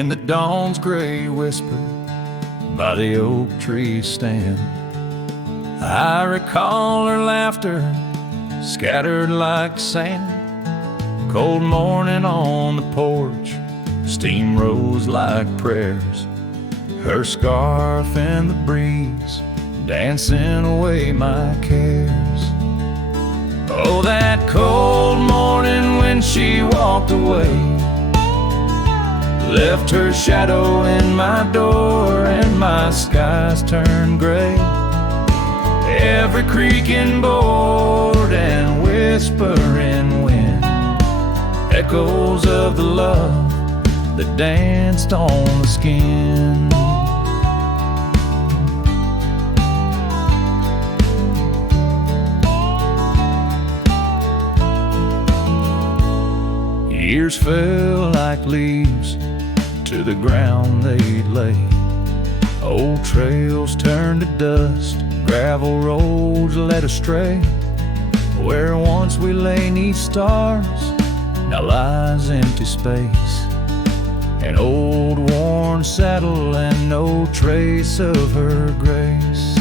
in the dawn's gray whisper by the oak tree stand. I recall her laughter scattered like sand. Cold morning on the porch, steam rose like prayers. Her scarf in the breeze, dancing away my cares. Oh, that cold morning when she walked away, left her shadow in my door and my skies turned gray. Every creaking board and whispering wind, echoes of the love that danced on the skin. Years fell like leaves to the ground they'd lay. Old trails turned to dust, gravel roads led astray. Where once we lay 'neath stars, now lies empty space. An old worn saddle and no trace of her grace.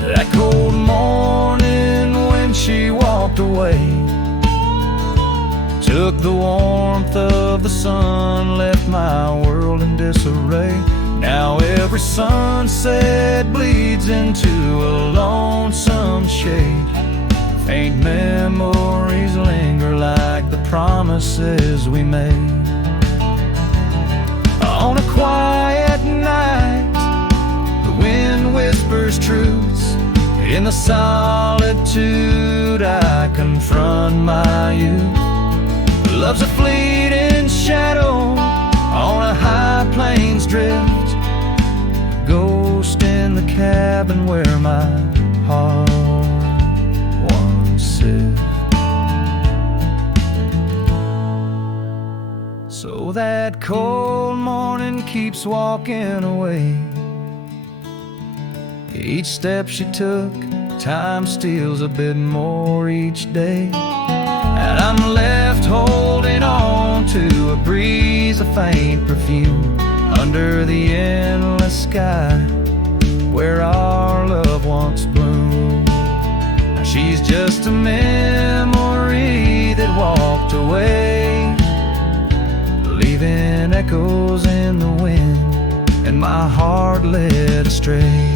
That cold morning when she walked away, took the warmth of the sun, left my world in disarray. Now every sunset bleeds into a lonesome shade. Faint memories linger like the promises we made. On a quiet night, the wind whispers truths. In the solitude I confront my youth. Love's a fleeting shadow on a high plains drift, ghost in the cabin where my heart once sit. So that cold morning keeps walking away. Each step she took, time steals a bit more each day. And I'm left holding on to a breeze of faint perfume under the endless sky where our love once bloomed. Now she's just a memory that walked away, leaving echoes in the wind and my heart led astray.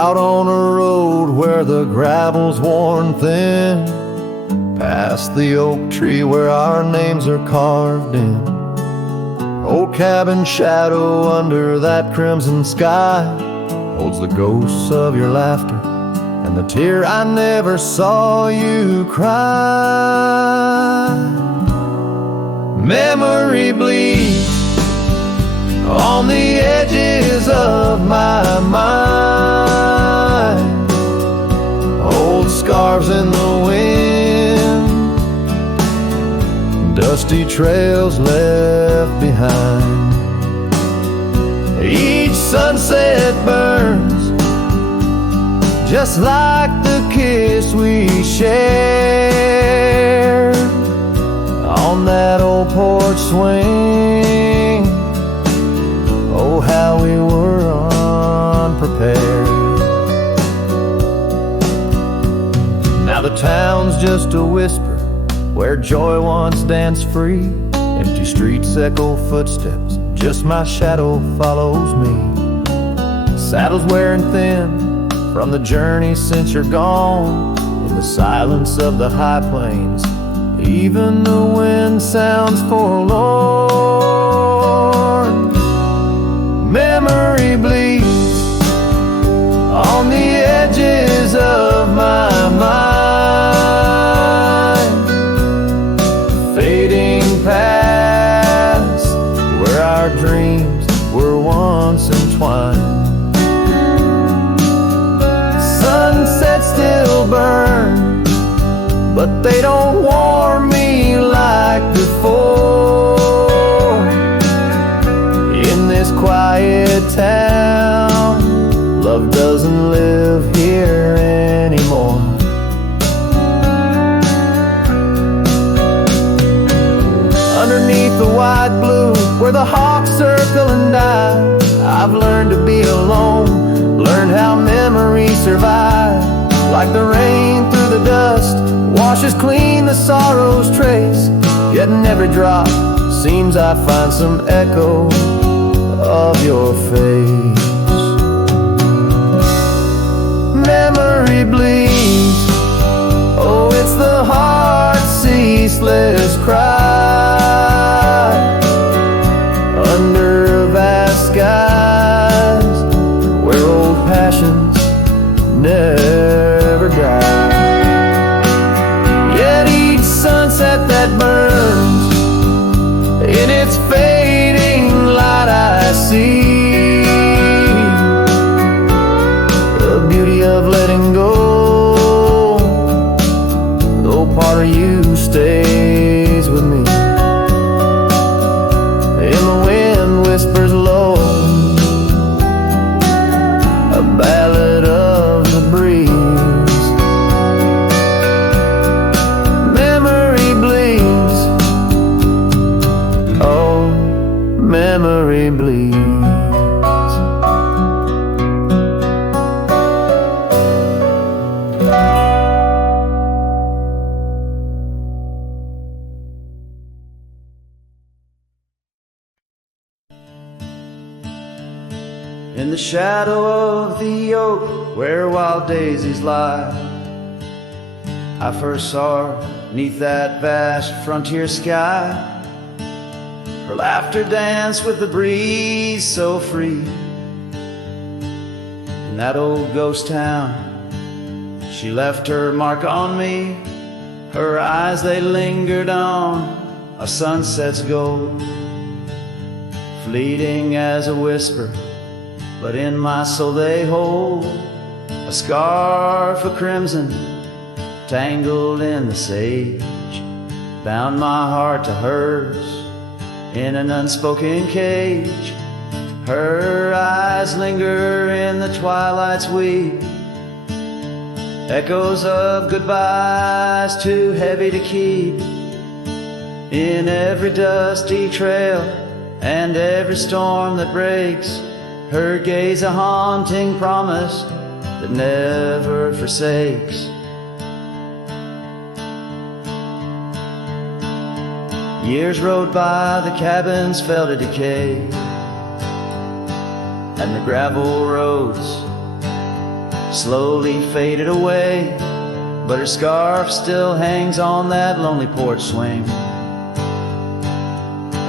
Out on a road where the gravel's worn thin, past the oak tree where our names are carved in. Old cabin shadow under that crimson sky holds the ghosts of your laughter and the tear I never saw you cry. Memory bleeds on the edges of my mind, old scarves in the wind, dusty trails left behind. Each sunset burns just like the kiss we shared on that old porch swing. Oh, how we were unprepared. Now the town's just a whisper where joy once danced free. Empty streets echo footsteps, just my shadow follows me. Saddle's wearing thin from the journey since you're gone. In the silence of the high plains, even the wind sounds forlorn. Memory bleeds on the edges of my mind, our dreams were once entwined. Sunsets still burn, but they don't warm me like before. In this quiet town, love doesn't live here anymore. Underneath the wide blue, where the hawks circle and die, I've learned to be alone, learned how memories survive. Like the rain through the dust, washes clean the sorrow's trace. Yet in every drop, seems I find some echo of your face. Memory bleeds, oh, it's the heart's ceaseless cry. Under vast skies, where old passions never die. Yet each sunset that burns, in its fading light I see the beauty of letting go, though part of you stays with me. And the wind whispers low, a ballad of the breeze. Memory bleeds, oh, memory bleeds. In the shadow of the oak where wild daisies lie, I first saw her 'neath that vast frontier sky. Her laughter danced with the breeze so free. In that old ghost town, she left her mark on me. Her eyes, they lingered on a sunset's gold, fleeting as a whisper, but in my soul they hold a scarf of crimson tangled in the sage, bound my heart to hers in an unspoken cage. Her eyes linger in the twilight's weep, echoes of goodbyes too heavy to keep. In every dusty trail and every storm that breaks, her gaze a haunting promise that never forsakes. Years rode by, the cabins fell to decay, and the gravel roads slowly faded away. But her scarf still hangs on that lonely porch swing,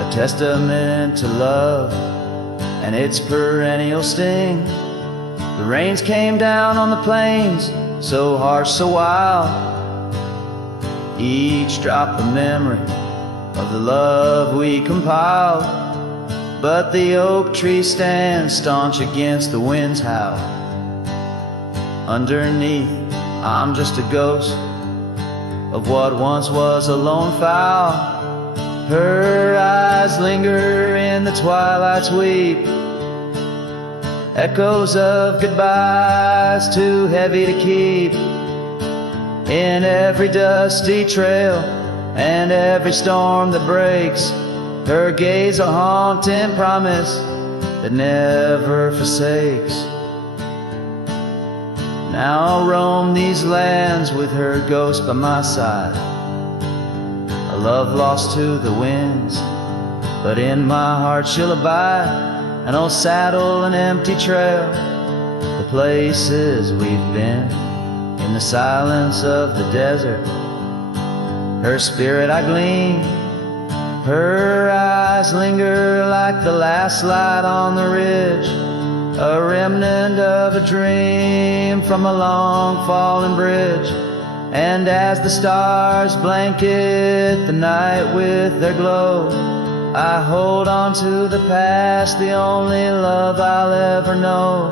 a testament to love and its perennial sting. The rains came down on the plains, so harsh, so wild, each drop a memory of the love we compiled. But the oak tree stands staunch against the wind's howl. Underneath, I'm just a ghost of what once was a lone fowl. Her eyes linger in the twilight's weep, echoes of goodbyes too heavy to keep. In every dusty trail and every storm that breaks, her gaze a haunting promise that never forsakes. Now I'll roam these lands with her ghost by my side, a love lost to the winds, but in my heart she'll abide. An old saddle, an empty trail, the places we've been, in the silence of the desert, her spirit I glean. Her eyes linger like the last light on the ridge, a remnant of a dream from a long fallen bridge. And as the stars blanket the night with their glow, I hold on to the past, the only love I'll ever know.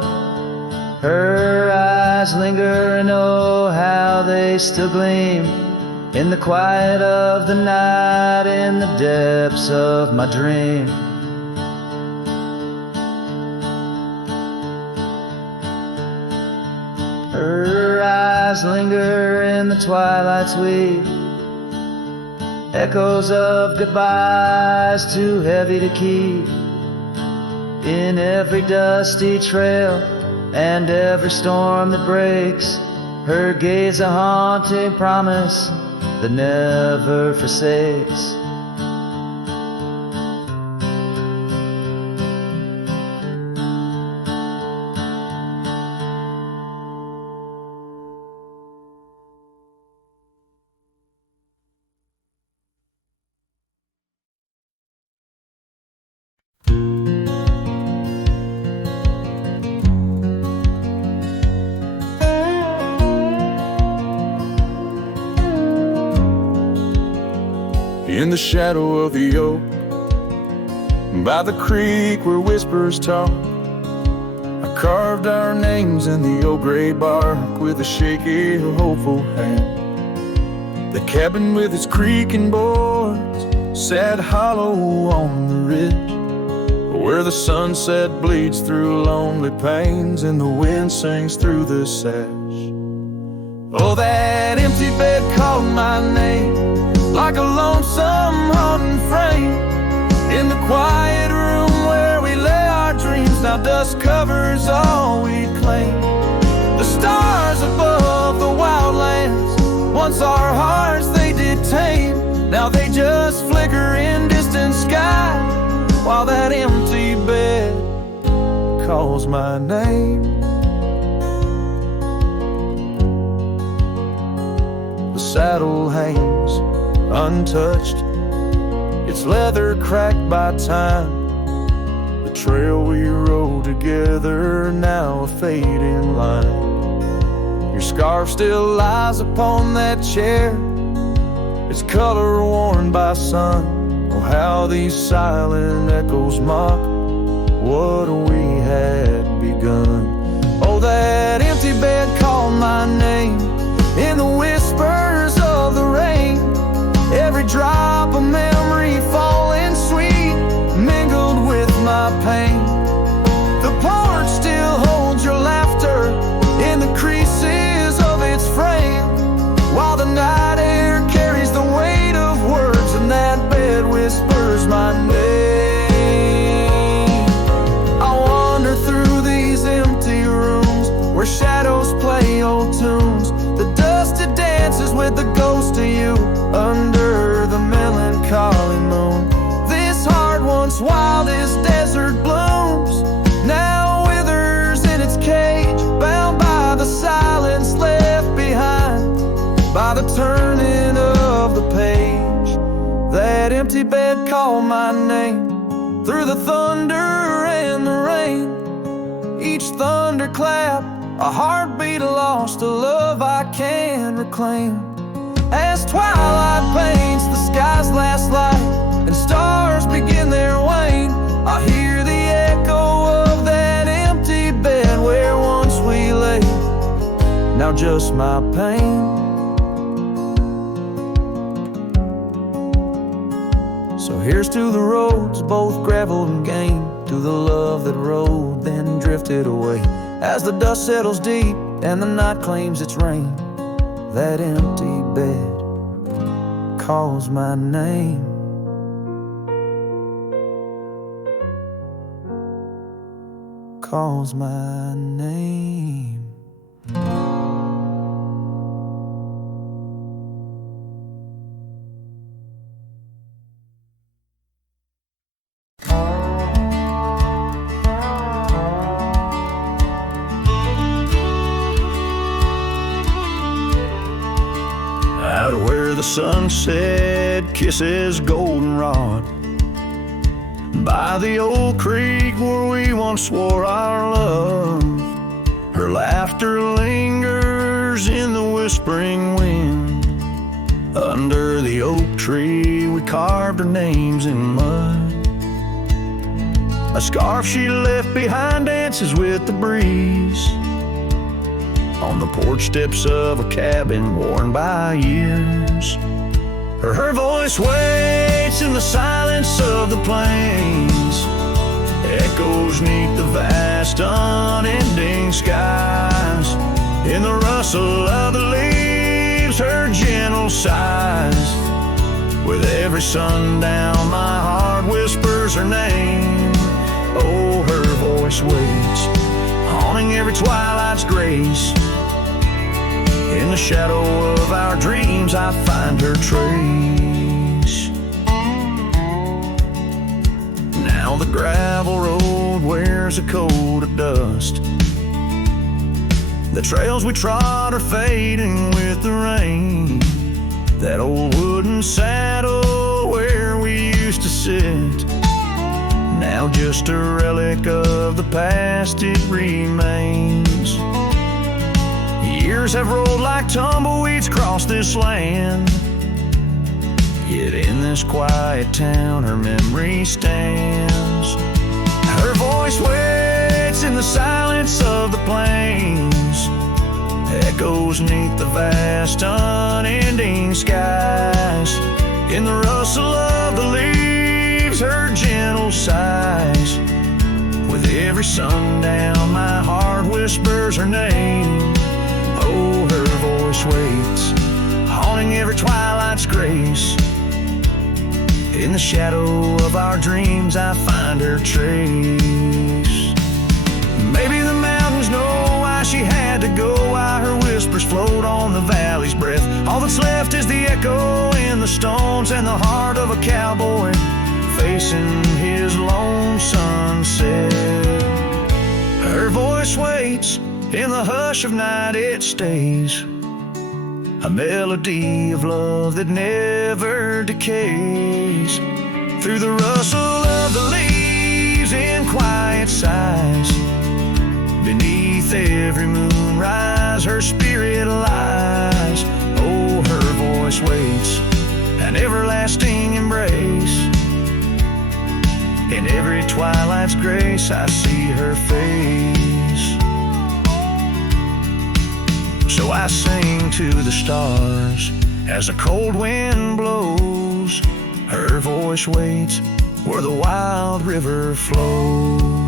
Her eyes linger and oh, how they still gleam in the quiet of the night, in the depths of my dream. Her eyes linger in the twilight's weave, echoes of goodbyes too heavy to keep. In every dusty trail and every storm that breaks, her gaze a haunting promise that never forsakes. In the shadow of the oak, by the creek where whispers talk, I carved our names in the old gray bark with a shaky, hopeful hand. The cabin with its creaking boards sat hollow on the ridge, where the sunset bleeds through lonely panes and the wind sings through the sash. Oh, that empty bed called my name, like a lonesome haunting frame, in the quiet room where we lay our dreams. Now dust covers all we claim. The stars above the wildlands, once our hearts they did tame, now they just flicker in distant sky, while that empty bed calls my name. The saddle hangs untouched, its leather cracked by time. The trail we rode together, now a fading line. Your scarf still lies upon that chair, its color worn by sun. Oh, how these silent echoes mock what we had begun. Oh, that empty bed called my name in the whispers of the rain. Every drop of memory falling sweet, mingled with my pain. The porch still holds your laughter in the creases of its frame, while the night air carries the weight of words, and that bed whispers my name. I wander through these empty rooms where shadows play old tunes. The dusted dances with the ghost of you under the melancholy moon. This heart once wild as desert blooms, now withers in its cage, bound by the silence left behind, by the turning of the page. That empty bed called my name through the thunder and the rain. Each thunderclap a heartbeat lost, a love I can't reclaim. As twilight paints the sky's last light and stars begin their wane, I hear the echo of that empty bed where once we lay, now just my pain. So here's to the roads, both gravel and game, to the love that rode then drifted away. As the dust settles deep and the night claims its reign, that empty bed calls my name. Calls my name. Out where the sunset kisses goldenrod, by the old creek where we once swore our love, her laughter lingers in the whispering wind. Under the oak tree we carved our names in mud, A scarf she left behind dances with the breeze on the porch steps of a cabin worn by years. Her voice waits in the silence of the plains, echoes neath the vast unending skies. In the rustle of the leaves, her gentle sighs. With every sundown, my heart whispers her name. Oh, her voice waits, haunting every twilight's grace. In the shadow of our dreams, I find her trace. Now the gravel road wears a coat of dust. The trails we trod are fading with the rain. That old wooden saddle where we used to sit, now just a relic of the past it remains. Years have rolled like tumbleweeds across this land, yet in this quiet town her memory stands. Her voice waits in the silence of the plains, echoes neath the vast unending skies. In the rustle of the leaves, her gentle sighs. With every sundown, my heart whispers her name. Oh, her voice waits, haunting every twilight's grace. In the shadow of our dreams, I find her trace. Maybe the mountains know why she had to go, why her whispers float on the valley's breath. All that's left is the echo in the stones and the heart of a cowboy facing his lone sunset. Her voice waits, in the hush of night it stays, a melody of love that never decays. Through the rustle of the leaves in quiet sighs, beneath every moonrise her spirit lies. Oh, her voice waits, an everlasting embrace. In every twilight's grace I see her face. So I sing to the stars as the cold wind blows. Her voice waits where the wild river flows.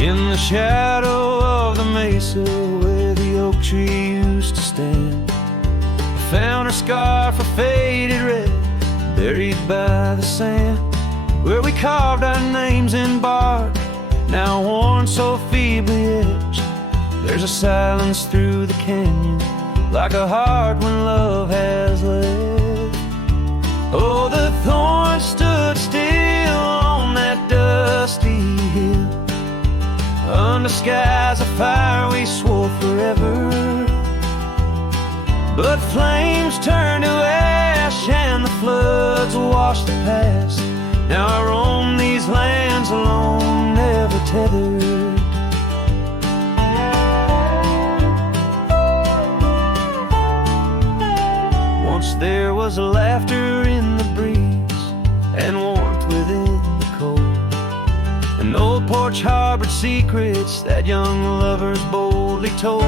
In the shadow of the mesa where the oak tree used to stand, I found her scarf, a faded red, buried by the sand, where we carved our names in bark, now worn so feebly etched. There's a silence through the canyon, like a heart when love has left. Oh, the thorns stood still on that dusty hill, under skies of fire we swore forever. But flames turned to ash and the floods washed the past. Now I roam these lands alone, never tethered. Once there was laughter in the breeze and warmth within the cold. An old porch harbored secrets that young lovers boldly told.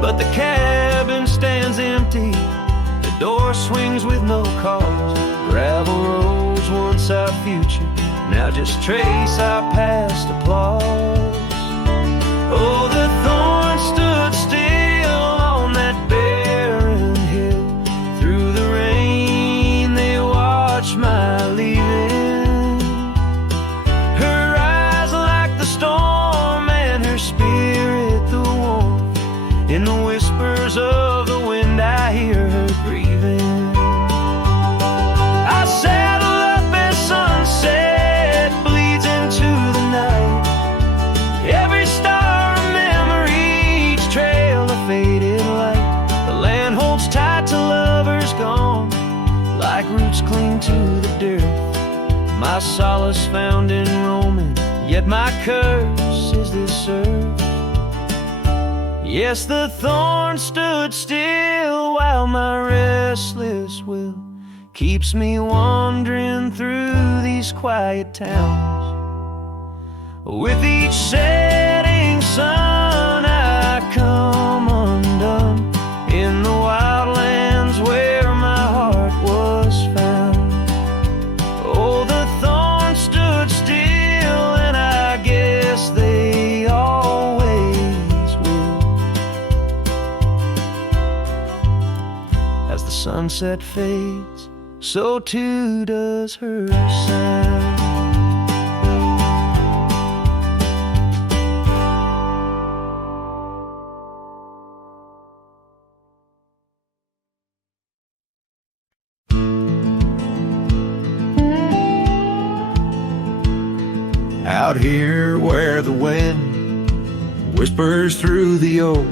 But the cabin stands empty, the door swings with no cause. Gravel roads, once our future, now just trace our past applause. Oh, the thorns stood still on that barren hill. Through the rain they watched my leaving. In the whispers of the wind I hear her breathing. I saddle up as sunset bleeds into the night. Every star a memory, each trail a dearth, my solace found in roaming, yet my curse is this earth. Yes, the thorn stood still while my restless will keeps me wandering through these quiet towns. With each setting sun I come undone in the wildlands where my heart was found. Oh, the thorns stood still, and I guess they always will. As the sunset fades, so too does her sound. Out here where the wind whispers through the oak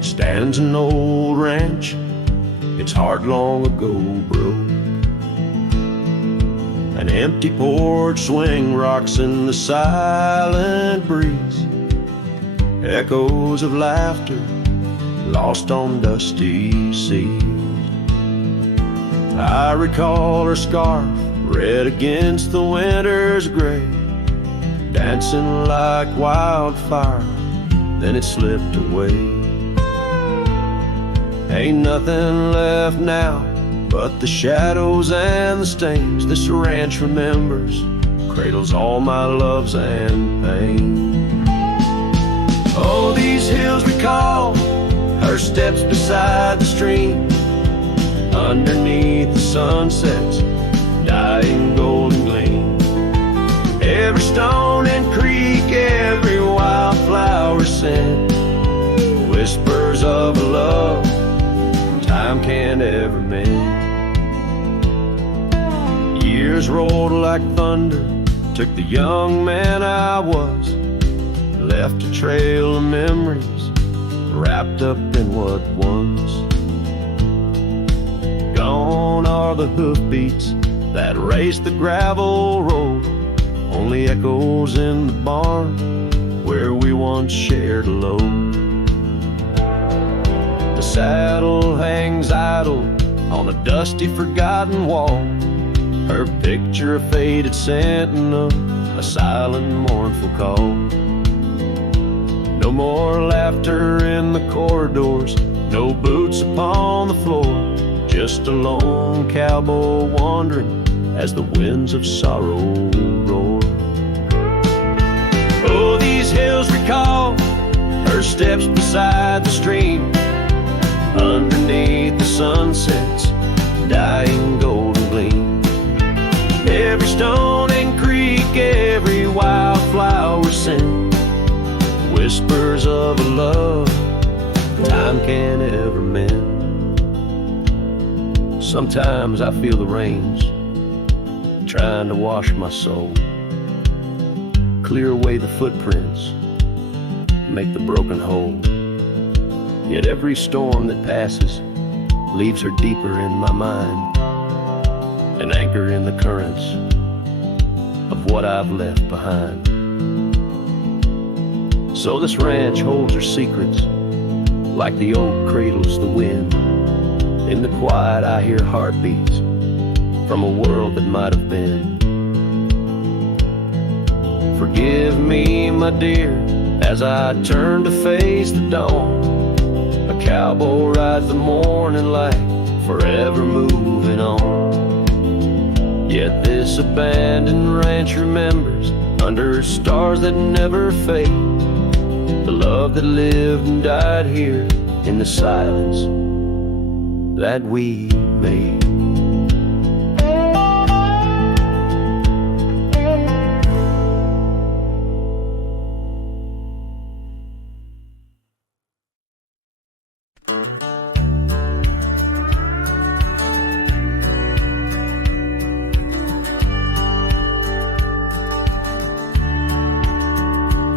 stands an old ranch, its heart long ago broke. An empty porch swing rocks in the silent breeze, echoes of laughter lost on dusty seas. I recall her scarf red against the winter's gray, dancing like wildfire, then it slipped away. Ain't nothing left now but the shadows and the stains. This ranch remembers, cradles all my loves and pain. Oh, these hills recall her steps beside the stream, underneath the sunset's dying golden gleam. Every stone and creek, every wildflower scent, whispers of a love time can't ever mend. Years rolled like thunder, took the young man I was, left a trail of memories wrapped up in what was. Gone are the hoofbeats that raced the gravel road, only echoes in the barn where we once shared a load. The saddle hangs idle on a dusty forgotten wall, her picture a faded sentinel, a silent mournful call. No more laughter in the corridors, no boots upon the floor, just a lone cowboy wandering as the winds of sorrow roar. Oh, these hills recall her steps beside the stream, underneath the sunset's dying golden gleam. Every stone and creek, every wildflower scent, whispers of a love time can't ever mend. Sometimes I feel the rains trying to wash my soul, clear away the footprints, make the broken whole. Yet every storm that passes leaves her deeper in my mind, an anchor in the currents of what I've left behind. So this ranch holds her secrets, like the oak cradles the wind. In the quiet I hear heartbeats from a world that might have been. Forgive me, my dear, as I turn to face the dawn. A cowboy rides the morning light, forever moving on. Yet this abandoned ranch remembers, under stars that never fade, the love that lived and died here in the silence that we made.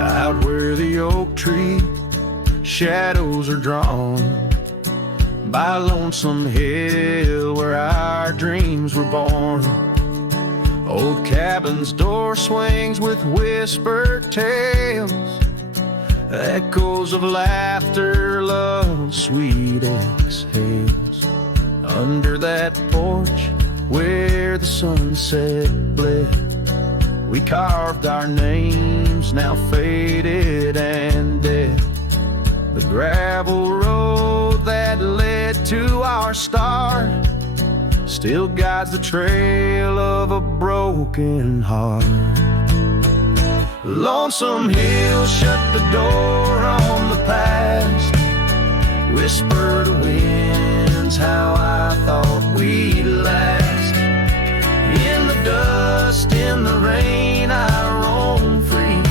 Out where the oak tree shadows are drawn by a lonesome hill where our dreams were born, Old cabins, door swings with whispered tales, echoes of laughter, love, sweet exhales. Under that porch where the sunset bled, we carved our names, now faded and dead. The gravel road that led to our start still guides the trail of a broken heart. Lonesome Hill shut the door on the past, whisper to winds how I thought we'd last. In the dust, in the rain, I roam free,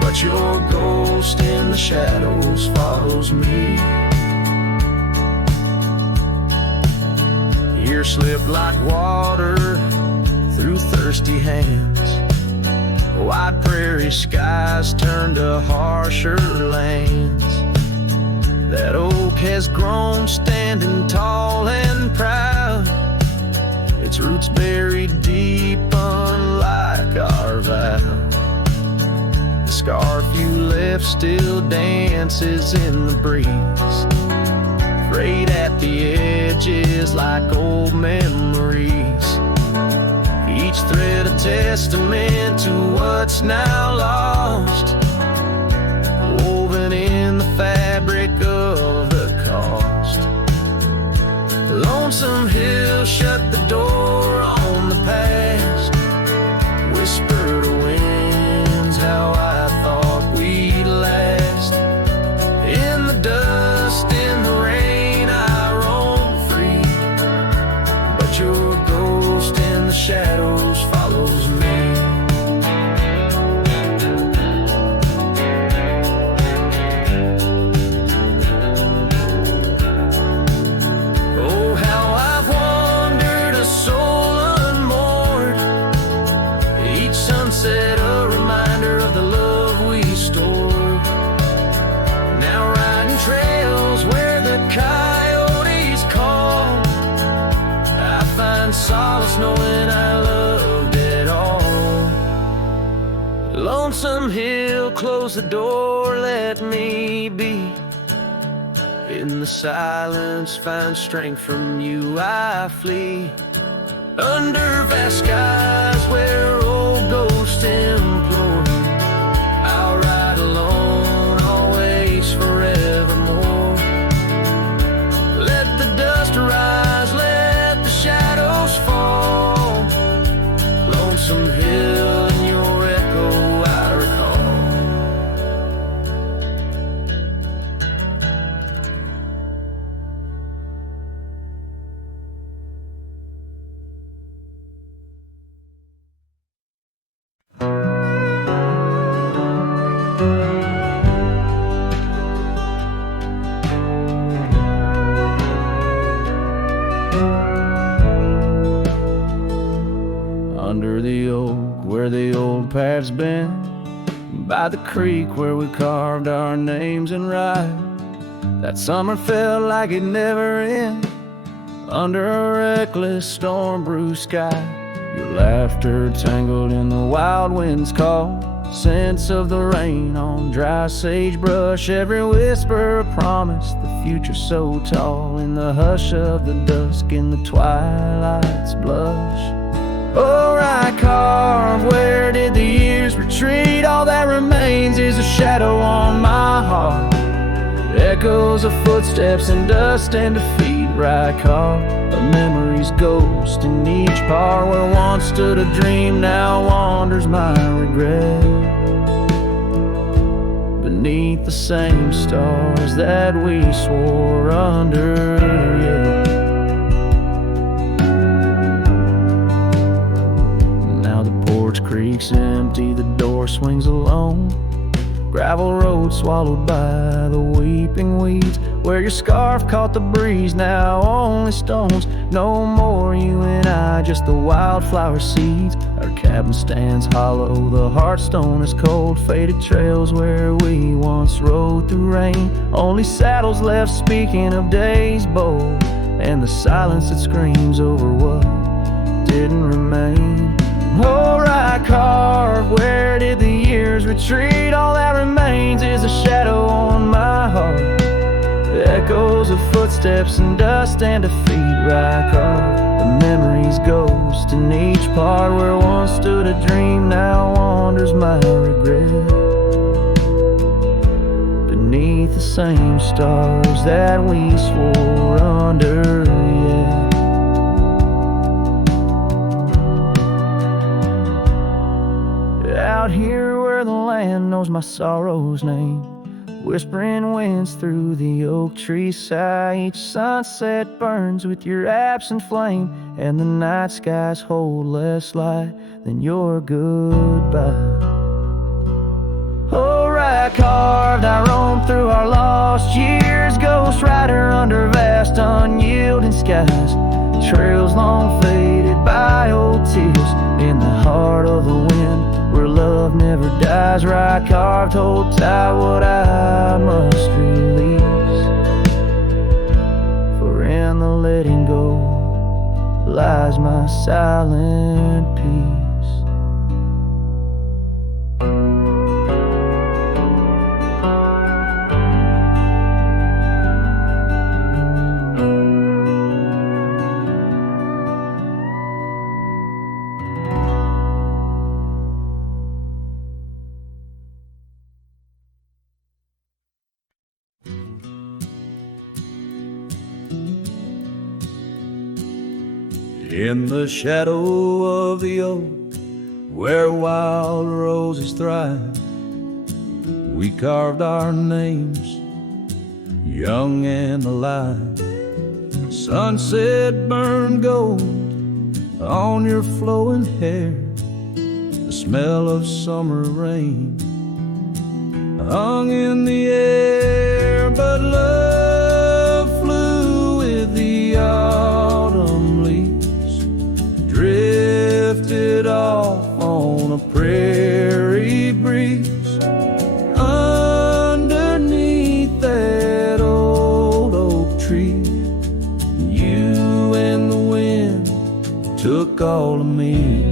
but your ghost in the shadows follows me. Years slip like water through thirsty hands. Wide prairie skies turn to harsher lands. That oak has grown standing tall and proud, its roots buried deep unlike our vow. The scarf you left still dances in the breeze, frayed at the edges like old memories. Each thread a testament to what's now lost, woven in the fabric of the cost. Lonesome Hill shut the door on the past, whisper to winds how I thought we'd last. In the dust, in the rain, I roam free, but your ghost in the shadows follows me. Oh, how I've wandered, a soul unmoored, each sunset a reminder of the love we stored. Now riding trails where the coyotes call, I find solace knowing I loved it all. Lonesome Hill, close the door, let me be. In the silence, find strength from you, I flee. Under vast skies where old ghosts implore, I'll ride alone, always, forevermore. Let the dust rise, let the shadows fall. Lonesome Hill and your echo I recall. Under the oak where the old path's been, by the creek where we carved our names in rye. That summer felt like it never ended, under a reckless storm-bruised sky. Your laughter tangled in the wild wind's call, scents of the rain on dry sagebrush, every whisper a promise, the future so tall. In the hush of the dusk, in the twilight's blush. Oh, I carve, where did the years retreat? All that remains is a shadow on my heart, echoes of footsteps and dust and defeat. Right carve, a memory's ghost in each part, where once stood a dream, now wanders my regret. Beneath the same stars that we swore under, yeah. Creek's empty, the door swings alone. Gravel road swallowed by the weeping weeds, where your scarf caught the breeze, now only stones. No more you and I, just the wildflower seeds. Our cabin stands hollow, the hearthstone is cold. Faded trails where we once rode through rain, only saddles left speaking of days bold, and the silence that screams over what didn't remain. Oh, right carved, where did the years retreat? All that remains is a shadow on my heart, echoes of footsteps and dust and defeat. Right carved, the memories ghost in each part where once stood a dream, now wanders my regret beneath the same stars that we swore under. Yeah. Out here where the land knows my sorrow's name, whispering winds through the oak tree sigh. Each sunset burns with your absent flame, and the night skies hold less light than your goodbye. Oh, right carved, I roam through our lost years, ghost rider under vast unyielding skies, trails long faded by old tears, in the heart of the wind where love never dies. Right carved, hold tight what I must release, for in the letting go lies my silent peace. In the shadow of the oak, where wild roses thrive, we carved our names, young and alive. Sunset burned gold on your flowing hair, the smell of summer rain hung in the air. But love flew with the autumn leaves, drifted off on a prairie breeze. Underneath that old oak tree, you and the wind took all of me.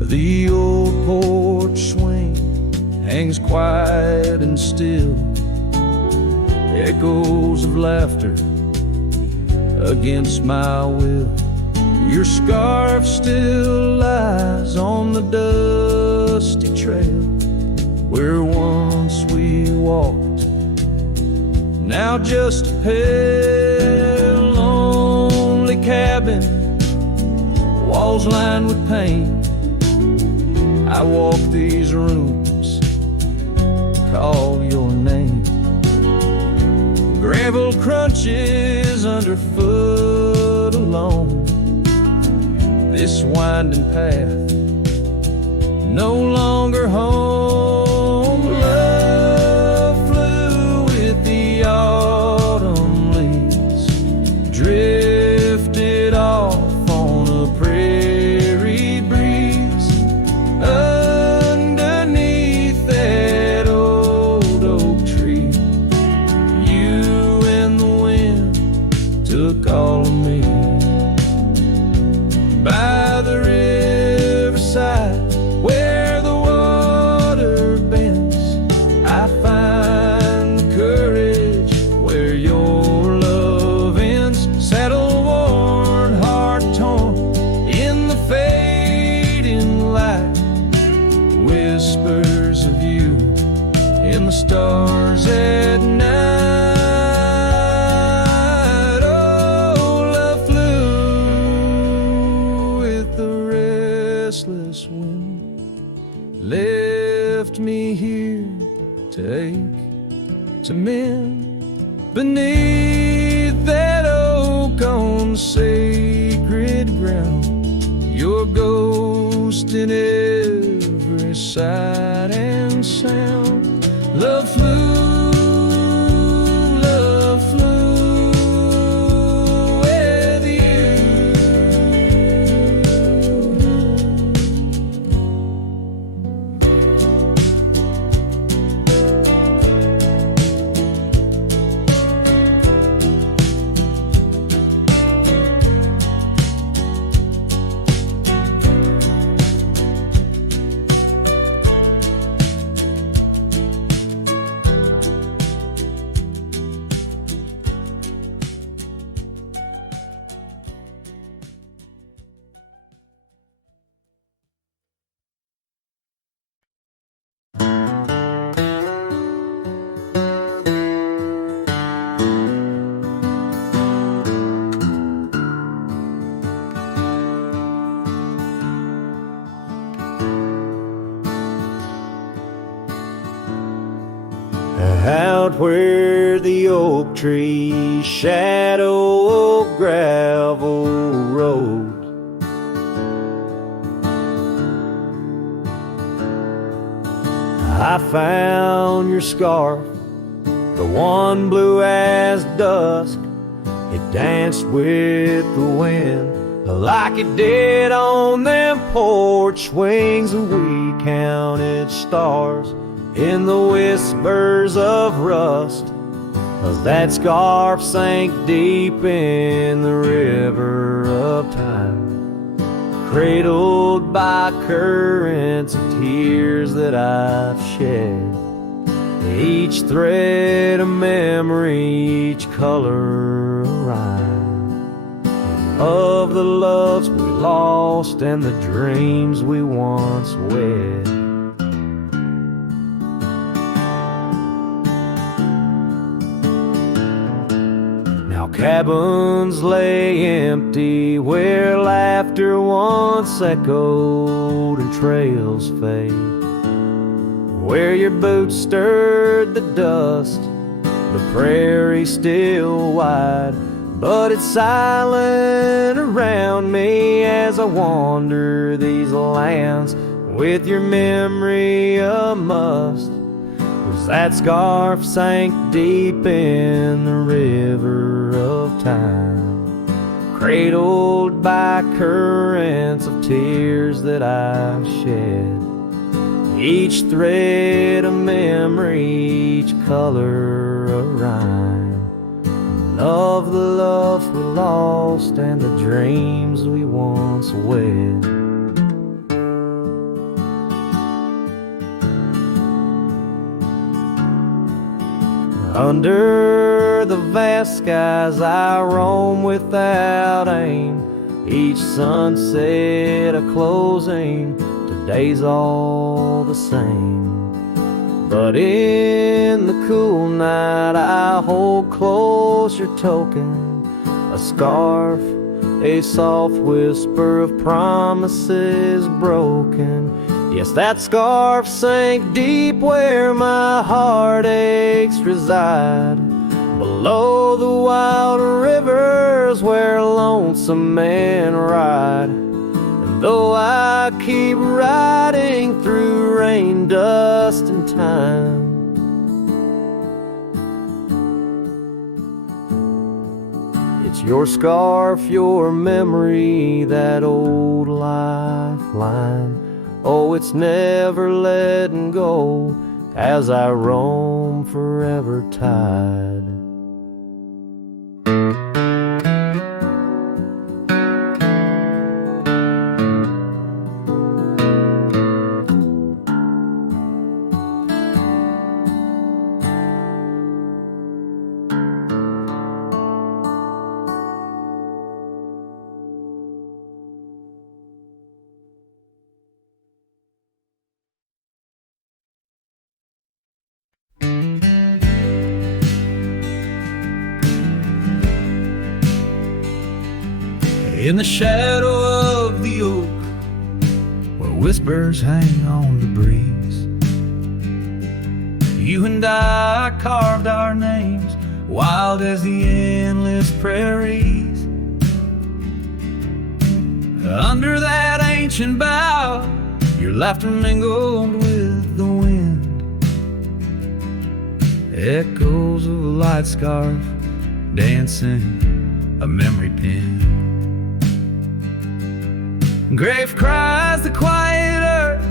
The old porch swing hangs quiet and still, echoes of laughter against my will. Your scarf still lies on the dusty trail where once we walked, now just a pale, lonely cabin, walls lined with paint. I walk these rooms, call your name. Gravel crunches underfoot alone. This winding path, no longer home. Love flew with the autumn leaves, drifted off on a prairie breeze. Underneath that old oak tree, you and the wind took all of me. By the riverside where the water bends, I find the courage where your love ends. Saddle worn, heart torn in the fading light, whispers of you in the stars at night. Oh, love flew with the restless wind, left me here to ache, to mend beneath that oak on sacred ground. Your ghost in every sight and sound. Love flew with you. Out where the oak trees shadow a gravel road, I found your scarf, the one blue as dusk. It danced with the wind like it did on them porch swings, and we counted stars in the whispers of rust, as that scarf sank deep in the river of time, cradled by currents of tears that I've shed. Each thread a memory, each color a rhyme, of the loves we lost and the dreams we once wed. Now cabins lay empty where laughter once echoed and trails fade, where your boots stirred the dust, the prairie still wide, but it's silent around me as I wander these lands with your memory a must. 'Cause that scarf sank deep in the river of time, cradled by currents of tears that I've shed. Each thread a memory, each color a rhyme, of the loves we lost and the dreams we once wed. Under the vast skies I roam without aim, each sunset a closing. Today's all the same, but in the cool night I hold close your token, a scarf, a soft whisper of promises broken. Yes, that scarf sank deep where my heartaches reside, below the wild rivers where lonesome men ride. And though I keep riding through rain, dust, and time, it's your scarf, your memory, that old lifeline. Oh, it's never letting go as I roam forever tied. In the shadow of the oak, where whispers hang on the breeze, you and I carved our names, wild as the endless prairies. Under that ancient bough, your laughter mingled with the wind, echoes of a light scarf dancing a memory pin. Grave cries the quiet earth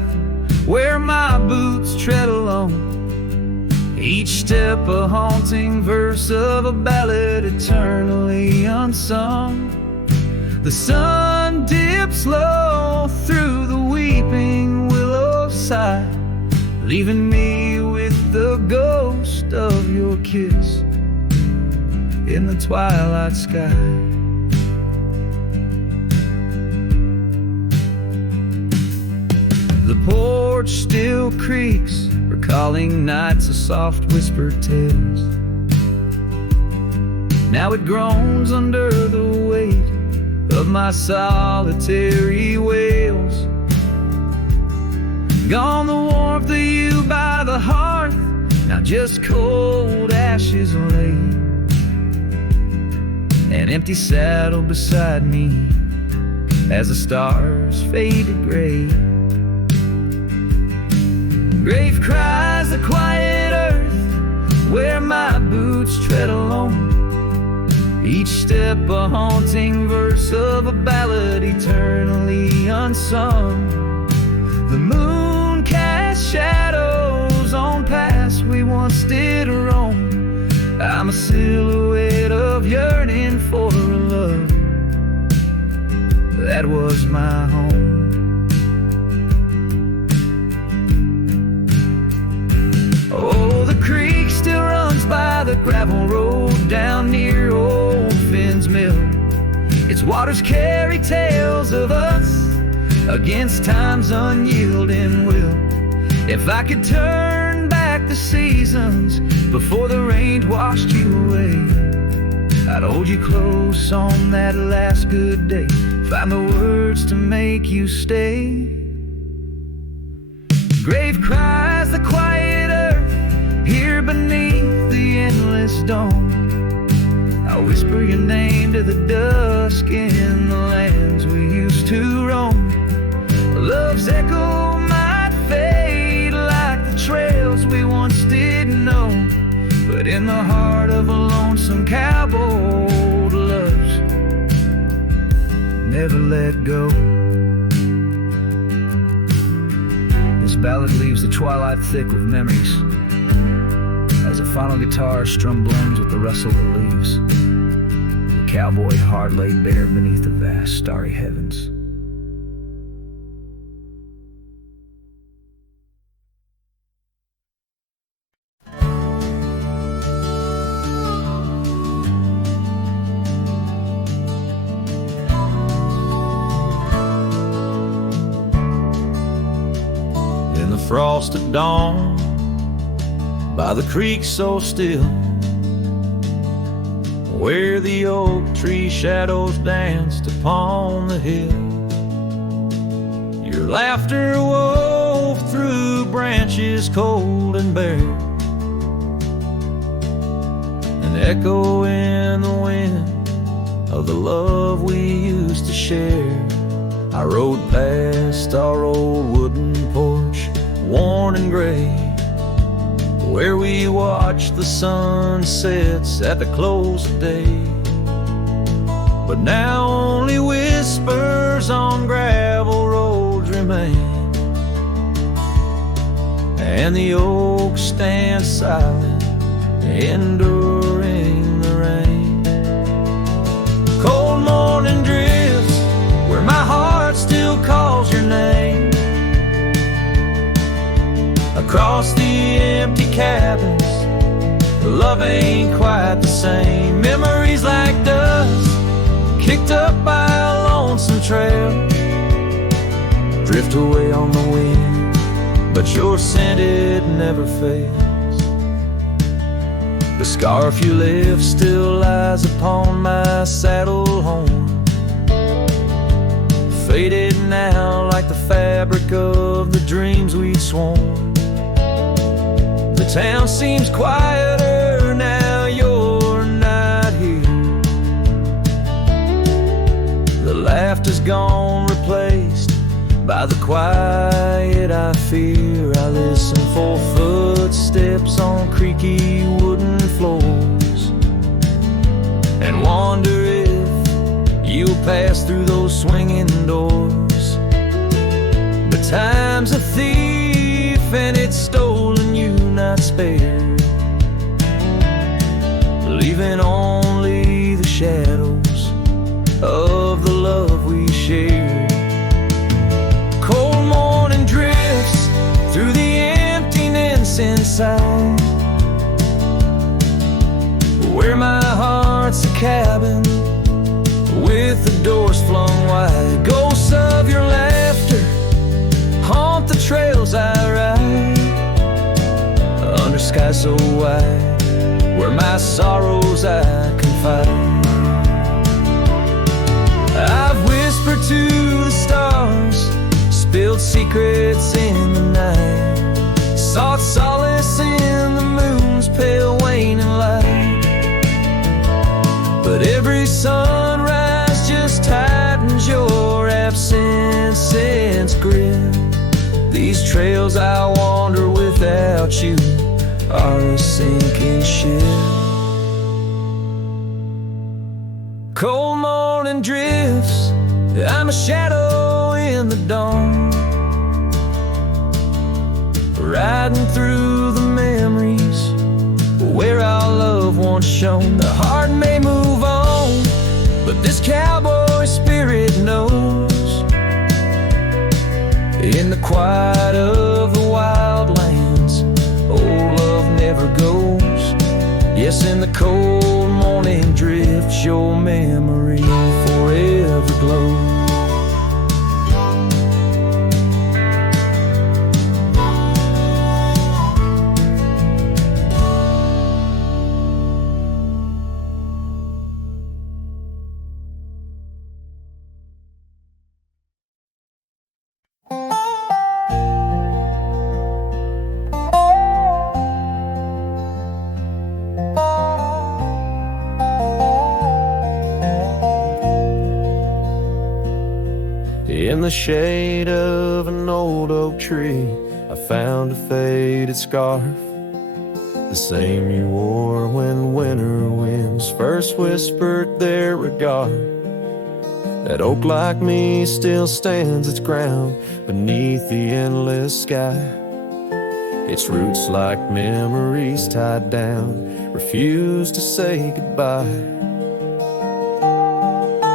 where my boots tread alone, each step a haunting verse of a ballad eternally unsung. The sun dips low through the weeping willow side, leaving me with the ghost of your kiss in the twilight sky. The porch still creaks, recalling nights of soft whispered tales. Now it groans under the weight of my solitary wails. Gone the warmth of you by the hearth, now now just cold ashes lay, an empty saddle beside me as the stars faded gray. Grave cries the quiet earth where my boots tread alone, each step a haunting verse of a ballad eternally unsung. The moon casts shadows on paths we once did roam. I'm a silhouette of yearning for a love that was my home. Oh, the creek still runs by the gravel road down near old Finn's Mill. Its waters carry tales of us against time's unyielding will. If I could turn back the seasons before the rain washed you away, I'd hold you close on that last good day, find the words to make you stay. Grave cries the quiet earth here beneath the endless dawn. I whisper your name to the dusk in the lands we used to roam. Love's echo might fade like the trails we once did know, but in the heart of a lonesome cowboy, old loves never let go. This ballad leaves the twilight thick with memories as a final guitar strum blends with the rustle of the leaves. The cowboy heart laid bare beneath the vast starry heavens. Frost at dawn by the creek so still, where the oak tree shadows danced upon the hill. Your laughter wove through branches cold and bare, an echo in the wind of the love we used to share. I rode past our old wooden porch, worn and gray, where we watched the sunsets at the close of day. But now only whispers on gravel roads remain, and the oak stands silent, enduring the rain. Cold morning drifts where my heart still calls your name. Across the empty cabins, love ain't quite the same. Memories like dust, kicked up by a lonesome trail, drift away on the wind, but your scent, it never fails. The scarf you left still lies upon my saddle horn, faded now like the fabric of the dreams we'd sworn. The town seems quieter now you're not here. The laughter's gone, replaced by the quiet I fear. I listen for footsteps on creaky wooden floors, and wonder if you'll pass through those swinging doors. But time's a thief and it's stolen you not spared, leaving only the shadows of the love we shared. Cold morning drifts through the emptiness inside, where my heart's a cabin with the doors flung wide. Ghosts of your laughter haunt the trails I ride, under skies so wide, where my sorrows I confide. I've whispered to the stars, spilled secrets in the night, sought solace in the moon sunrise just tightens your absent sense grip. These trails I wander without you are a sinking ship. Cold morning drifts, I'm a shadow in the dawn, riding through the memories where our love once shone. The heart may move on, but this cowboy spirit knows. In the quiet of the wild lands, old love never goes. Yes, in the cold morning drifts, your memory forever glows. In the shade of an old oak tree, I found a faded scarf, the same you wore when winter winds first whispered their regard. That oak like me still stands its ground beneath the endless sky. Its roots like memories tied down, refuse to say goodbye.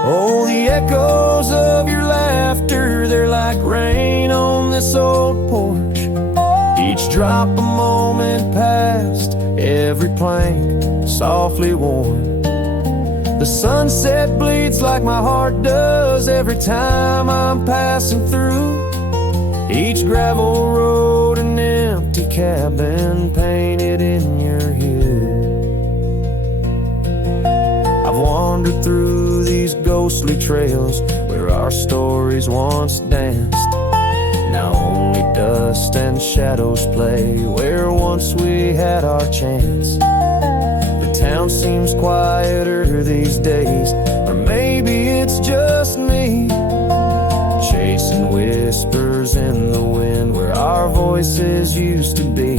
Oh, the echoes of your laughter, they're like rain on this old porch. Each drop a moment past, every plank softly worn. The sunset bleeds like my heart does every time I'm passing through. Each gravel road, an empty cabin painted in your hue. I've wandered through these ghostly trails where our stories once danced. Now only dust and shadows play where once we had our chance. The town seems quieter these days, or maybe it's just me, chasing whispers in the wind where our voices used to be.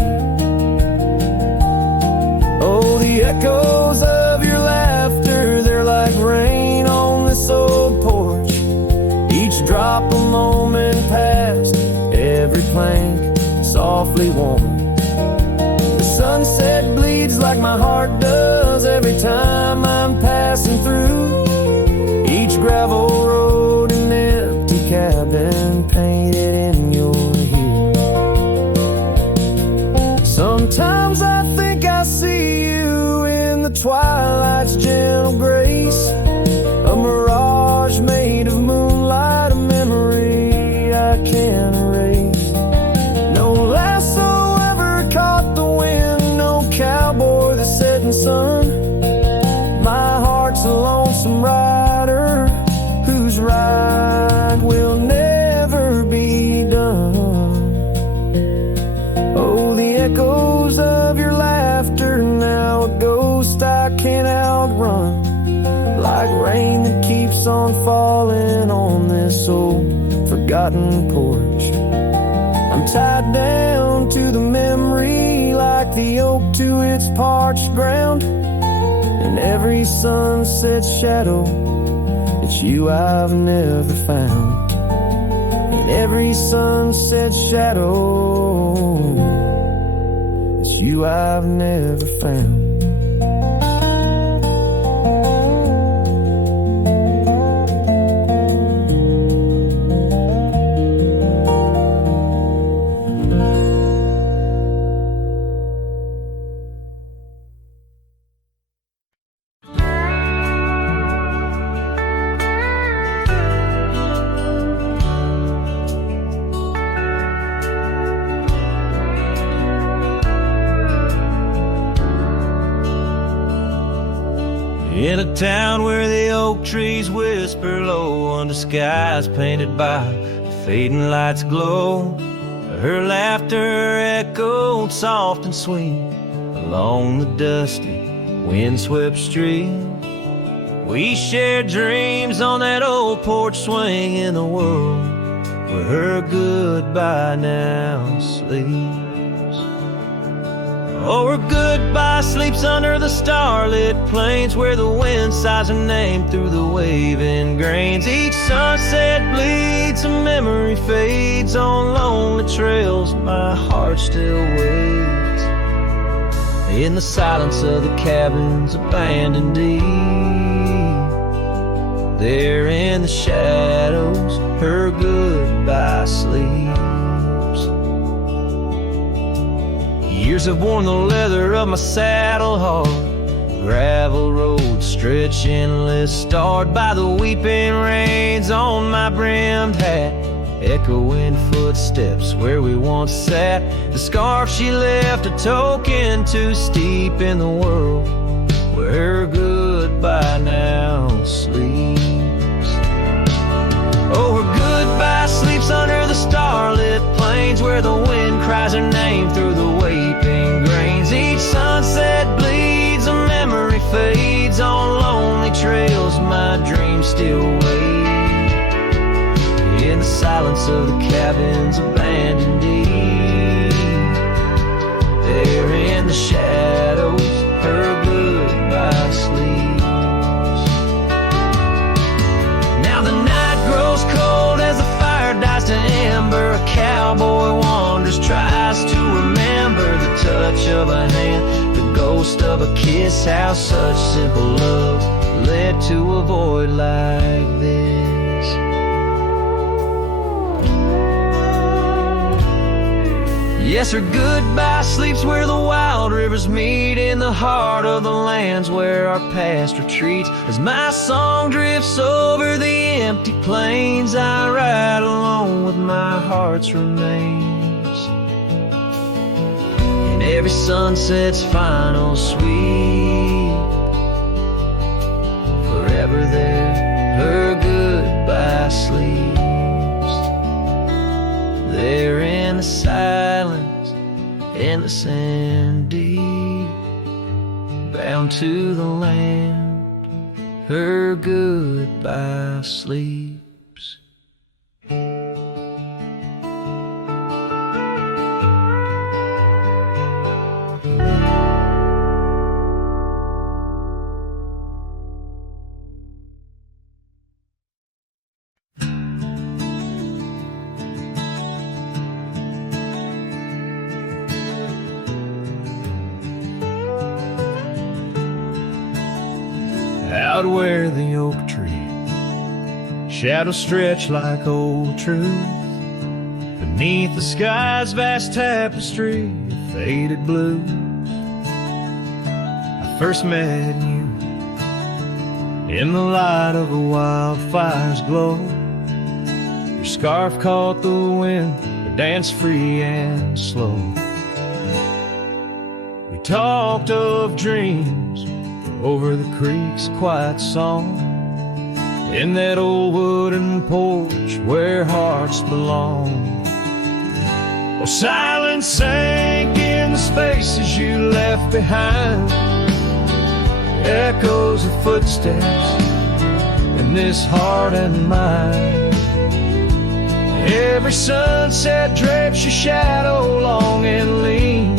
Oh, the echoes of your laughter, they're like rain on this old porch. Each drop a moment past, every plank softly worn. The sunset bleeds like my heart does every time I'm passing through. Each gravel road, an empty cabin painted in your hue. Sometimes I think I see you in the twilight's gentle grace, a mirage made of moonlight, a memory I can't erase. No lasso ever caught the wind, no cowboy the setting sun. My heart's a lonesome rider whose ride will never be done. Oh, the echoes of your laughter, now a ghost I can't outrun, like rain that keeps on falling on this old forgotten porch. I'm tied down to the memory like the oak to its parched ground. In every sunset shadow, it's you I've never found. In every sunset shadow, it's you I've never found. In a town where the oak trees whisper low under skies painted by fading lights glow, her laughter echoed soft and sweet along the dusty windswept street. We shared dreams on that old porch swing in the world where her goodbye now sleeps. Oh, her goodbye sleeps under the starlit plains where the wind sighs her name through the waving grains. Each sunset bleeds, a memory fades on lonely trails. My heart still waits in the silence of the cabins abandoned deep. There in the shadows, her goodbye sleeps. Years have worn the leather of my saddle hard. Gravel roads stretch endless, starred by the weeping rains on my brimmed hat. Echoing footsteps where we once sat. The scarf she left, a token too steep in the world where her goodbye now sleeps. Oh, her goodbye sleeps under the starlit plains where the wind cries her name through the waving grains. Each sunset bleeds, a memory fades on lonely trails. My dreams still wait in the silence of the cabins abandoned deep. There in the shadows, her goodbye sleeps. Now the night grows cold as the fire dies to ember. A cowboy wanders, tries to remember the touch of a hand, the ghost of a kiss, how such simple love led to a void like this. Yes, her goodbye sleeps where the wild rivers meet, in the heart of the lands where our past retreats. As my song drifts over the empty plains, I ride alone with my heart's remains. And every sunset's final sweep, forever there, her goodbye sleeps. There in the silence, in the sand deep, bound to the land, her goodbye sleeps. Out where the oak tree shadows stretch like old truth, beneath the sky's vast tapestry of faded blue, I first met you in the light of a wildfire's glow. Your scarf caught the wind, but danced free and slow. We talked of dreams over the creek's quiet song, in that old wooden porch where hearts belong. Oh, silence sank in the spaces you left behind, echoes of footsteps in this heart and mind. Every sunset drapes your shadow long and lean,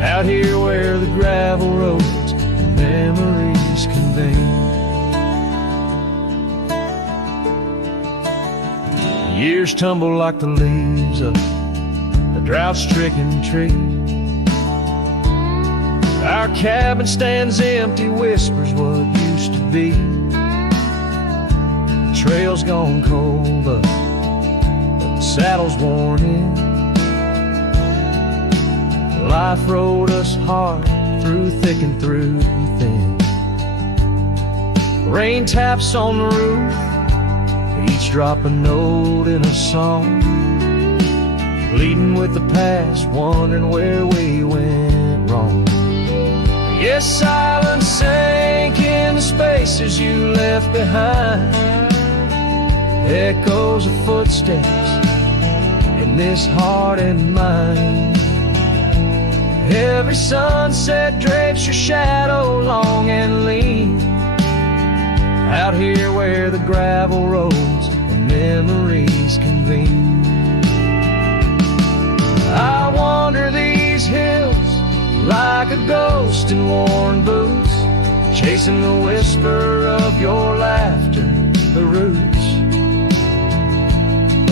out here where the gravel roads memories convene. Years tumble like the leaves of a drought-stricken tree. Our cabin stands empty, whispers what used to be. The trail's gone cold, but the saddle's worn in. Life rode us hard through thick and through thin. Rain taps on the roof, each drop a note in a song, pleading with the past, wondering where we went wrong. Yes, silence sank in the spaces you left behind, echoes of footsteps in this heart and mind. Every sunset drapes your shadow long and lean, out here where the gravel roads and memories convene. I wander these hills like a ghost in worn boots, chasing the whisper of your laughter, the roots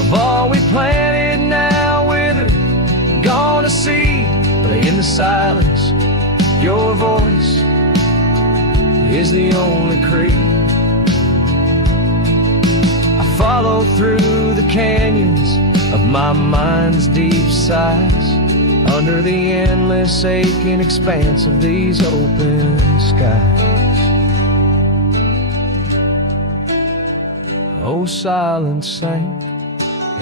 of all we planted now withered, gone to seed. But in the silence, your voice is the only creed. I follow through the canyons of my mind's deep sighs, under the endless aching expanse of these open skies. Oh, silent saint,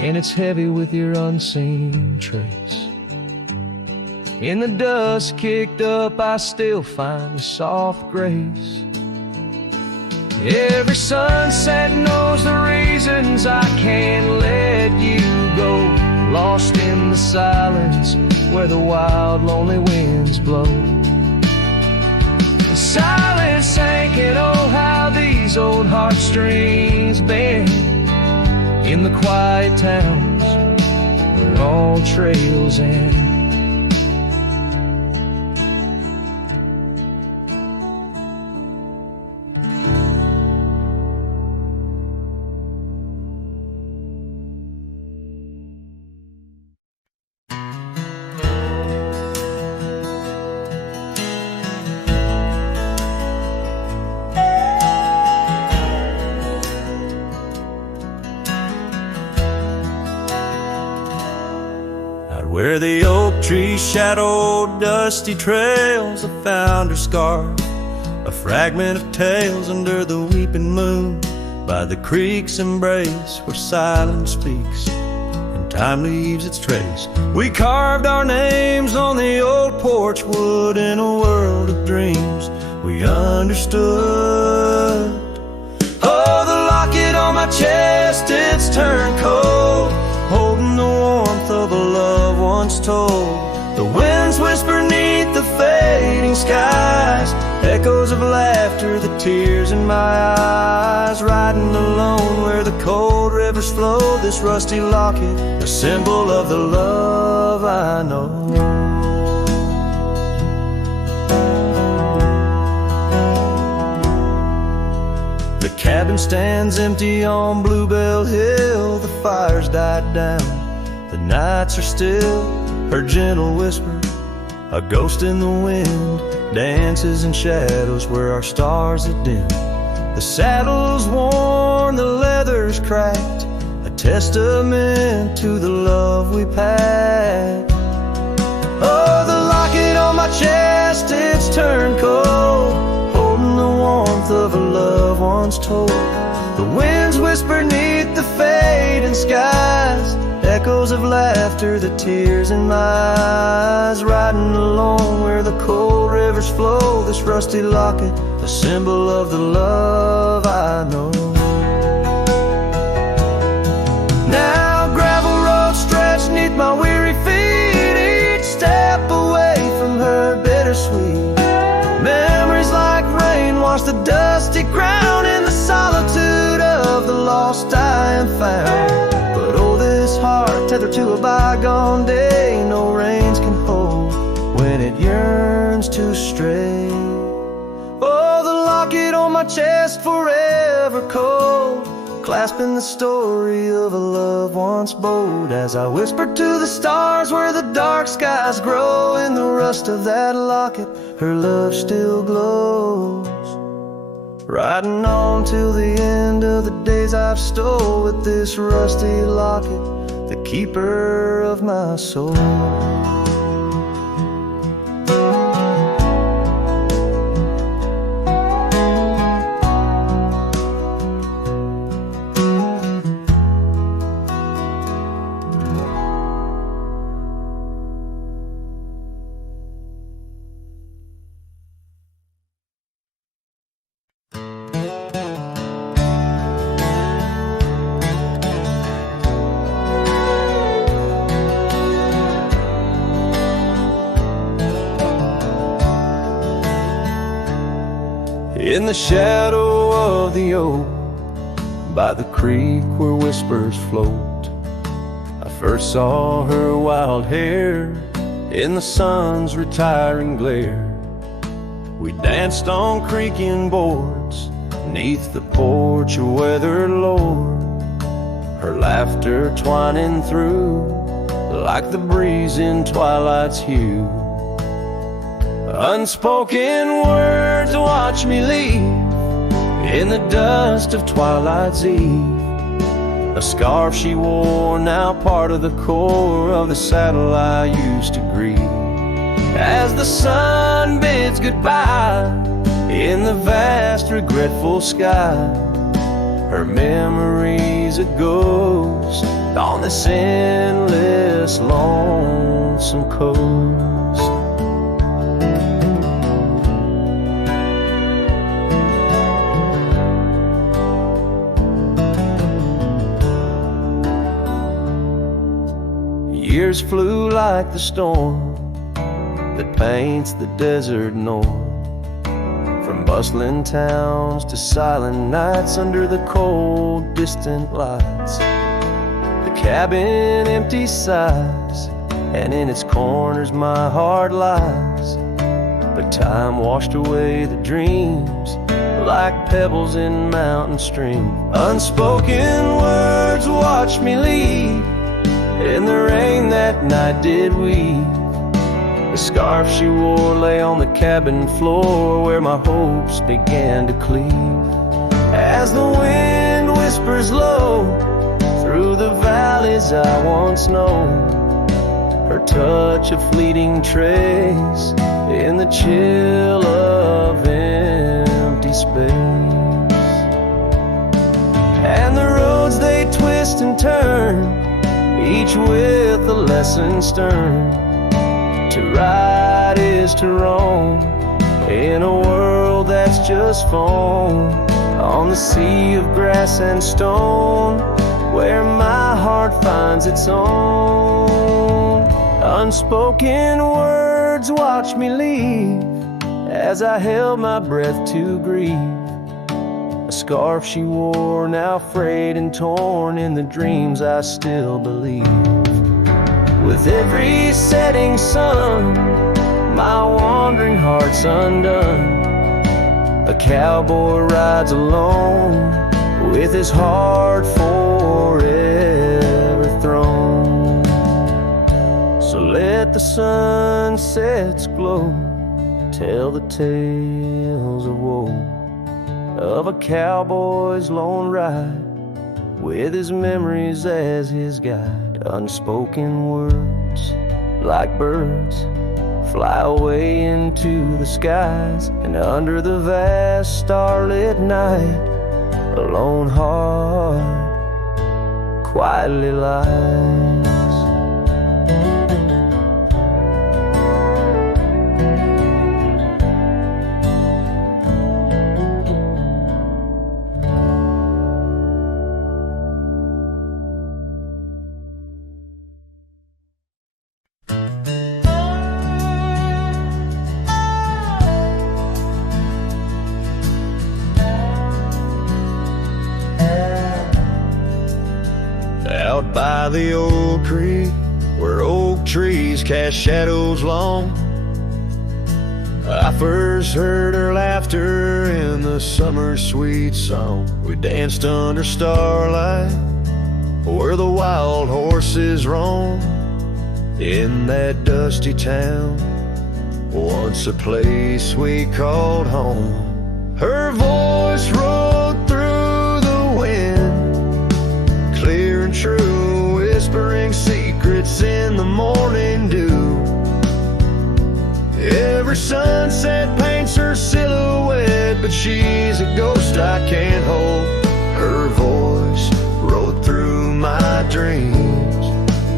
and it's heavy with your unseen trace. In the dust kicked up, I still find a soft grace. Every sunset knows the reasons I can't let you go, lost in the silence where the wild, lonely winds blow. The silence sank, and oh, how these old heartstrings bend in the quiet towns where all trails end. Where the oak trees shadowed dusty trails, I found her scarf, a fragment of tales under the weeping moon, by the creek's embrace where silence speaks and time leaves its trace. We carved our names on the old porch wood in a world of dreams we understood. Oh, the locket on my chest, it's turned cold, holding the warmth of a love once told. The winds whisper neath the fading skies, echoes of laughter, the tears in my eyes. Riding alone where the cold rivers flow, this rusty locket, a symbol of the love I know. The cabin stands empty on Bluebell Hill, the fire's died down, the nights are still. Her gentle whisper, a ghost in the wind, dances in shadows where our stars are dim. The saddle's worn, the leather's cracked, a testament to the love we packed. Oh, the locket on my chest, it's turned cold, holding the warmth of a love once told. The winds whisper neath the fading skies, echoes of laughter, the tears in my eyes. Riding along where the cold rivers flow, this rusty locket, a symbol of the love I know. Now gravel roads stretch neath my weary feet, each step away from her bittersweet. Memories like rain wash the dusty ground, in the solitude of the lost I am found. But oh, this heart tethered to a bygone day, no reins can hold when it yearns to stray. Oh, the locket on my chest forever cold, clasping the story of a love once bold. As I whisper to the stars where the dark skies grow, in the rust of that locket her love still glows. Riding on till the end of the days I've stole, with this rusty locket, the keeper of my soul. In the shadow of the oak, by the creek where whispers float, I first saw her wild hair in the sun's retiring glare. We danced on creaking boards 'neath the porch of weathered lore, her laughter twining through like the breeze in twilight's hue. Unspoken words watch me leave in the dust of twilight's eve. A scarf she wore, now part of the core of the saddle I used to grieve. As the sun bids goodbye in the vast regretful sky, her memory's a ghost on this endless lonesome coast. Years flew like the storm that paints the desert north, from bustling towns to silent nights under the cold, distant lights. The cabin empty sighs, and in its corners my heart lies. But time washed away the dreams like pebbles in mountain stream. Unspoken words watch me leave in the rain that night did weave. The scarf she wore lay on the cabin floor where my hopes began to cleave. As the wind whispers low through the valleys I once known, her touch a fleeting trace in the chill of empty space. And the roads they twist and turn, each with a lesson stern. To right is to wrong in a world that's just foam, on the sea of grass and stone where my heart finds its own. Unspoken words watch me leave as I held my breath to grieve. A scarf she wore, now frayed and torn in the dreams I still believe. With every setting sun, my wandering heart's undone. A cowboy rides alone with his heart forever thrown. So let the sunsets glow, tell the tales of woe, of a cowboy's lone ride with his memories as his guide. Unspoken words like birds fly away into the skies, and under the vast starlit night a lone heart quietly lies. Out by the old creek where oak trees cast shadows long, I first heard her laughter in the summer's sweet song. We danced under starlight where the wild horses roam, in that dusty town, once a place we called home. Her voice rolled through the wind, clear and true, whispering secrets in the morning dew. Every sunset paints her silhouette, but she's a ghost I can't hold. Her voice rode through my dreams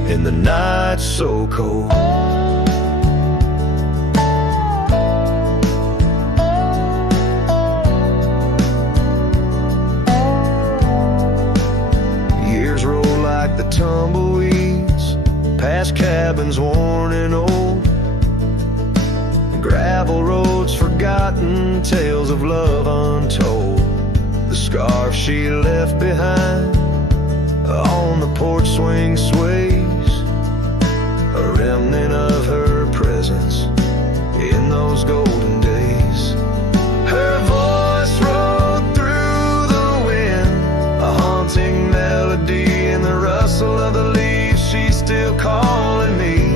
in the night so cold. Years roll like the tumbleweeds past cabins worn and old, gravel roads forgotten forgotten, tales of love untold. The scarf she left behind on the porch swing sways, a remnant of her presence in those golden days. Her voice rode through the wind, a haunting melody in the rustle of the leaves. She's still calling me.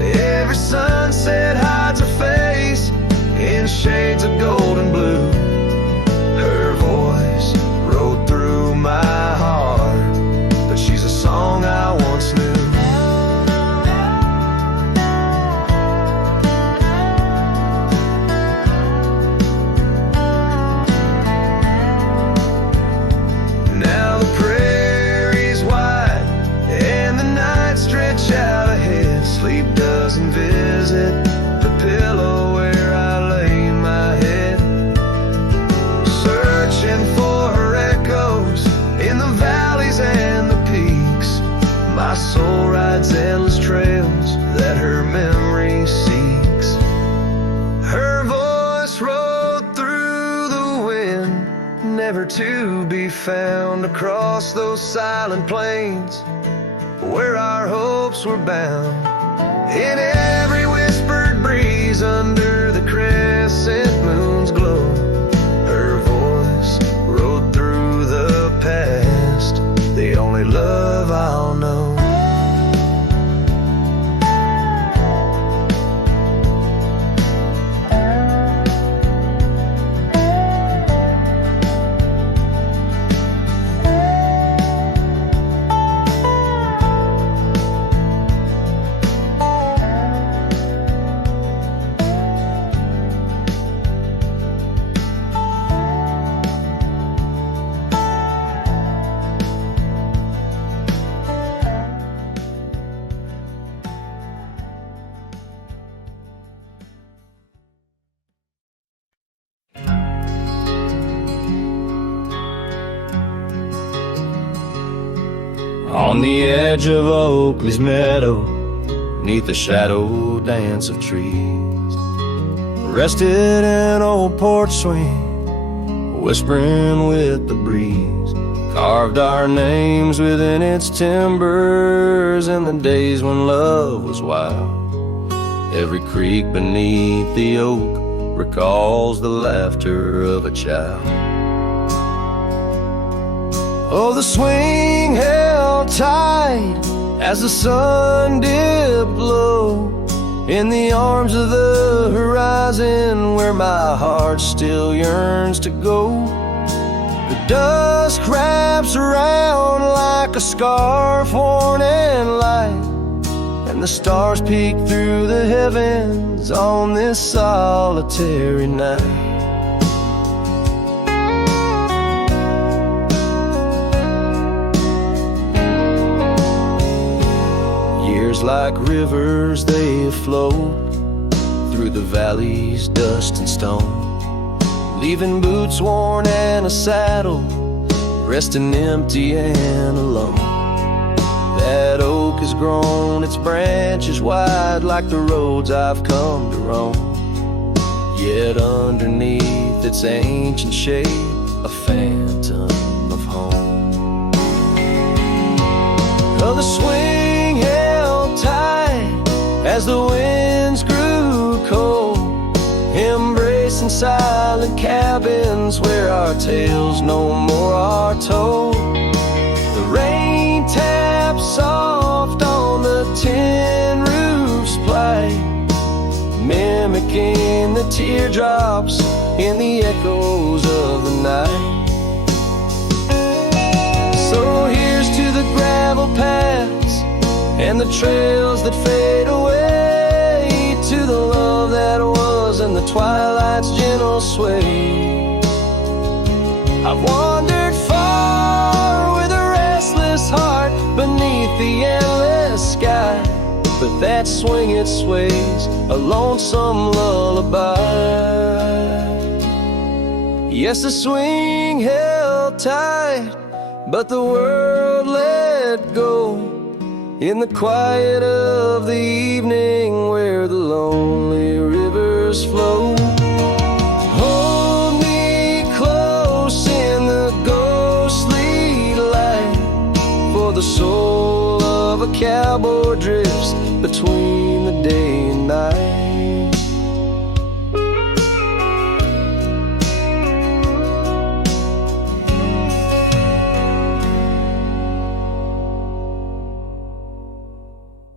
Every sunset hides her face in shades of gold and blue. Her voice rode through my heart, but she's a song I once knew. Now the prairie's wide and the night stretch out ahead. Sleep doesn't visit the pillow where I lay my head, searching for her echoes in the valleys and the peaks. My soul rides endless trails that her memory seeks. Her voice rode through the wind, never to be found across those silent plains where our hopes were bound. In every whispered breeze under the crescent moon's glow, her voice rode through the past, the only love I'll know. On the edge of Oakley's meadow, neath the shadow dance of trees, rested an old porch swing, whispering with the breeze. Carved our names within its timbers in the days when love was wild. Every creak beneath the oak recalls the laughter of a child. Oh, the swing held tight as the sun dipped low in the arms of the horizon where my heart still yearns to go. The dusk wraps around like a scarf worn in light, and the stars peek through the heavens on this solitary night. Like rivers they flow through the valleys, dust and stone, leaving boots worn and a saddle, resting empty and alone. That oak has grown its branches wide like the roads I've come to roam, yet underneath its ancient shade a phantom of home. Oh, the swing held tight as the winds grew cold, embracing silent cabins where our tales no more are told. The rain taps soft on the tin roof's plight, mimicking the teardrops in the echoes of the night. So here's to the gravel paths and the trails that fade away, to the love that was and the twilight's gentle sway. I've wandered far with a restless heart beneath the endless sky, but that swing it sways a lonesome lullaby. Yes, the swing held tight, but the world let go in the quiet of the evening where the lonely rivers flow. cowboy drifts between